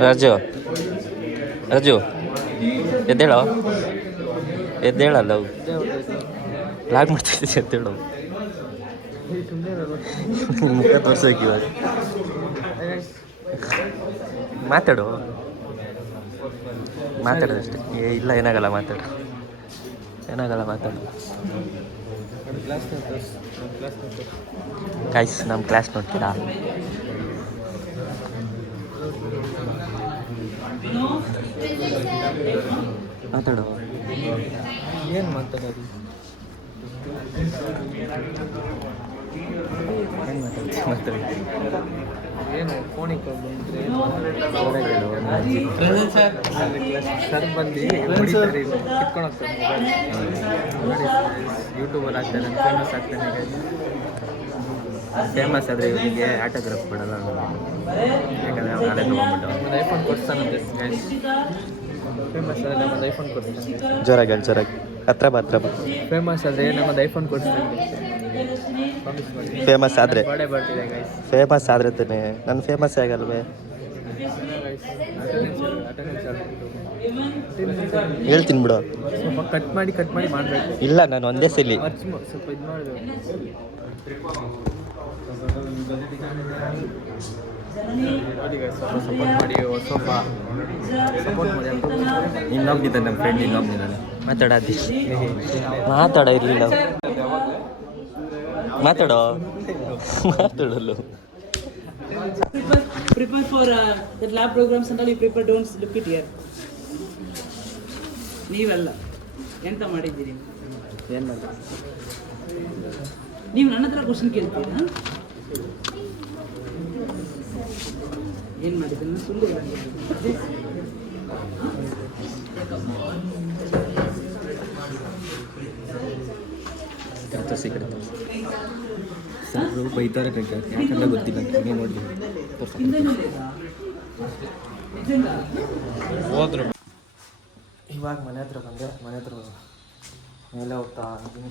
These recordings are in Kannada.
ರಾಜು ರಾಜು ಎದ್ದೇಳೋ ಎದ್ದೇಳಲ್ಲ ಲಾಗ್ ಮಾಡ್ತಿದ್ದೆ ಎದ್ದೇಳು ಮುಖ ತೋರ್ಸೋಕೆ ಇವಾಗ ಮಾತಾಡು ಮಾತಾಡೋದಷ್ಟೇ ಇಲ್ಲ ಏನಾಗಲ್ಲ ಮಾತಾಡು ಮಾತಾಡು ಗೈಸ್ ನಮ್ಮ ಕ್ಲಾಸ್ ನೋಡ್ತೀರಾ ಮಾತಾಡು ಏನು ಮಾತಾಡೋದು ಏನು ಫೋನಿಗೆ ಸರ್ ಬಂದು ಕಿತ್ಕೊಂಡು ಹೋಗ್ತಾರೆ ಯೂಟ್ಯೂಬಲ್ಲಿ ಆಗ್ತಾನೆ ಫೇಮಸ್ ಆಗ್ತಾನೆ ಫೇಮಸ್ ಆದರೆ ಇವನಿಗೆ ಆಟೋಗ್ರಾಫ್ ಕೊಡಲ್ಲ ಯಾಕಂದರೆ ಅವ್ನು ನಾಳೆ ತೊಗೊಂಡ್ಬಿಟ್ಟು ಒಂದು ಐಫೋನ್ ಕೊಡ್ತಾನಂತೆ ಫೇಮಸ್ ಆದರೆ ನಮ್ಮದು ಐಫೋನ್ ಕೊಡ್ತಾನೆ ಜೋರಾಗಿ ಹತ್ರ ಬಾ ಫೇಮಸ್ ಆದರೆ ನಮ್ಮದು ಐಫೋನ್ ಕೊಡ್ತಾನೆ ಫೇಮಸ್ ಆದರೆ ಬಾಡೆ ಬರ್ತಿದೆ ಗೈಸ್ ಫೇಮಸ್ ಆದರೆ ತಾನೆ ನಾನು ಫೇಮಸ್ ಆಗಲ್ವೇ ಹೇಳ್ತೀನಿ ಬಿಡು ಸ್ವಲ್ಪ ಕಟ್ ಮಾಡಿ ಮಾಡಬೇಕು ಇಲ್ಲ ನಾನು ಒಂದೇ ಸಲಿ ಸ್ವಲ್ಪ ಇದು ಮಾಡಬೇಕು ಸ್ವಲ್ಪ ಸಪೋರ್ಟ್ ಮಾಡಿ ಸ್ವಲ್ಪ ಸಪೋರ್ಟ್ ಮಾಡಿ ಇನ್ನೊಬ್ಬಿದ್ದಾನೆ ನಮ್ಮ ಫ್ರೆಂಡ್ ಇನ್ನೊಬ್ಬಿದ್ದಾನೆ ಮಾತಾಡ ಇರಲಿಲ್ಲ ಮಾತಾಡಲು prepare for the lab programs and all you prepare, don't look it here. ನೀವೆಲ್ಲ ಎಂತ ಮಾಡಿದ್ದೀರಿ? ನೀವು ನನ್ನ ಹತ್ರ ಕ್ವಶನ್ ಕೇಳ್ತೀರಾ? ಏನು ಮಾಡಿದ್ದೆ ನಾನು ಸುಳ್ಳು ಸಾರು ಬೈತಾರೆ ಯಾಕಂದ್ರೆ ಗೊತ್ತಿಲ್ಲ ನೋಡಿ ಹೋದ್ರು ಇವಾಗ ಮನೆ ಹತ್ರ ಬಂದೆ ಮನೆ ಹತ್ರ ಮೇಲೆ ಹೋಗ್ತಾ ಇದ್ದೀನಿ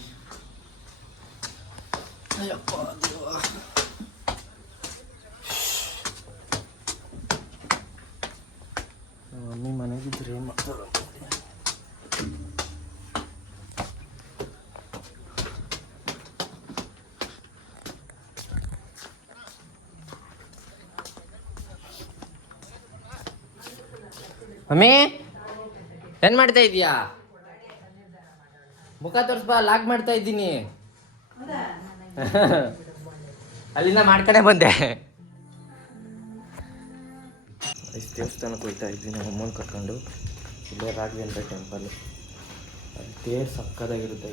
ಮಮ್ಮಿ ಮನೆಗಿದ್ರೆ ಏನು ಮಾಡ್ತಾರೆ ಮಮ್ಮಿ ಏನು ಮಾಡ್ತಾ ಇದೀಯಾ ಮುಖ ತೋರಿಸ್ಬಾ ಲಾಕ್ ಮಾಡ್ತಾ ಇದ್ದೀನಿ ಅಲ್ಲಿಂದ ಮಾಡ್ತಾನೆ ಬಂದೆ ದೇವಸ್ಥಾನಕ್ಕೆ ಹೋಗ್ತಾ ಇದ್ವಿ ನಮ್ಮ ಅಮ್ಮನ ಕರ್ಕೊಂಡು ಇಲ್ಲೇ ರಾಘವೇಂದ್ರ ಟೆಂಪಲ್ ದೇವ್ರು ಸಕ್ಕದಾಗಿರುತ್ತೆ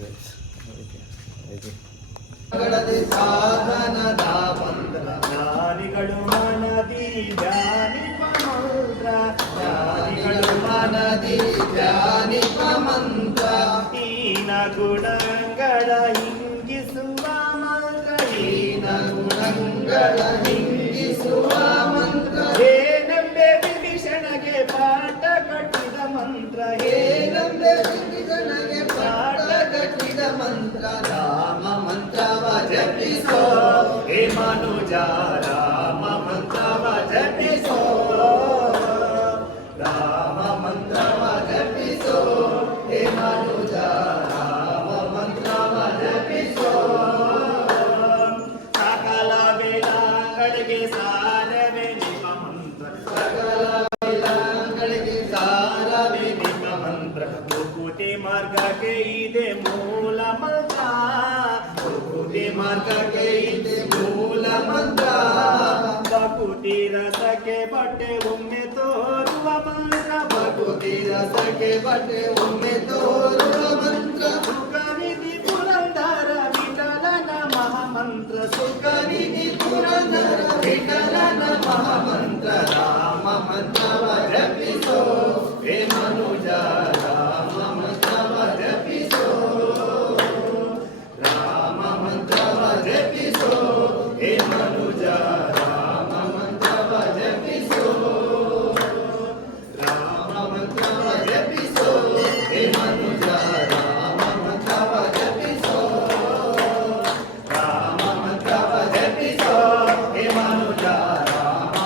ಜ್ಞಾನಿಗಳು ಮನದಿ ಧ್ಯಾನಿಪ ಮಂತ್ರ ಜ್ಞಾನಿಗಳು ಮನದಿ ಧ್ಯಾನಿಪ ಮಂತ್ರ ಹೀನ ಗುಣಗಳ ಹಿಂಗಿಸುವ ಮಂತ್ರ ಹೀನ ಗುಣಗಳ ಹಿಂಗಿಸುವ ಮಂತ್ರ ಏನಂಬೆ ವಿಭೀಷಣಗೆ ಪಾಠ ಕಟ್ಟಿದ ಮಂತ್ರ ಏನಂಬೆ ವಿಭೀಷಣಗೆ ಪಾಠ ಕಟ್ಟಿದ ಮಂತ್ರ ರಾಮ ಮಂತ್ರವ ಜಪಿಸೋ ಹೇ ಮನುಜ ರಾಮ ಮಂತ್ರವ ಜಪಿಸೋ ರಾಮ ಮಂತ್ರವ ಜಪಿಸೋ ಹೇ ಮನುಜ ರಾಮ ಮಂತ್ರವ ಜಪಿಸೋ ಸಕಲ ವೇದಗಳಿಗೆ ಸಾರವೇ ನಿಮ್ಮ ಮಂತ್ರ ಸಕಲ ವೇದಗಳಿಗೆ ಸಾರವೇ ನಿಮ್ಮ ಮಂತ್ರ ಮುಕುತಿ ಮಾರ್ಗಕ್ಕೆ ಇದೆ ಮೂಲ ಮಂತ್ರ ಮುಕುತಿ ಮಾರ್ಗಕ್ಕೆ ಇದೆ ಮೂಲ ಮಂತ್ರ ಭಕುತಿ ರಸಕ್ಕೆ ಬಟ್ಟೆ ಒಮ್ಮೆ ತೋರುವ ಮಂತ್ರ ಭಕುತಿ ರಸಕ್ಕೆ ಬಟ್ಟೆ ಒಮ್ಮೆ ತೋರುವ ಮಂತ್ರ ಸುಖವಿಧಿ ಪುರಂದರ ವಿಠಲನ ಮಹಾಮಂತ್ರ ಸುಖವಿಧಿ ಪುರಂದರ ವಿಠಲನ ಮಹಾಮಂತ್ರ ರಾಮ ಮಂತ್ರವ ಜಪಿಸೋ ಹೇ ಮನುಜ ರಾಮ ಮಂತ್ರವ ಜಪಿಸೋ ರಾಮ ಮಂತ್ರವ ಜಪಿಸೋ ಹೇ ಮನುಜ ರಾಮ ಮಂತ್ರವ ಜಪಿಸೋ ರಾಮ ಮಂತ್ರವ ಜಪಿಸೋ ಹೇ ಮನುಜ ರಾಮ ಮಂತ್ರವ ಜಪಿಸೋ ರಾಮ ಮಂತ್ರವ ಜಪಿಸೋ ಹೇ ಮನುಜ ರಾಮ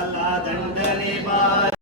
ಮಹಲ ದಂಡನೆ ಬಾರ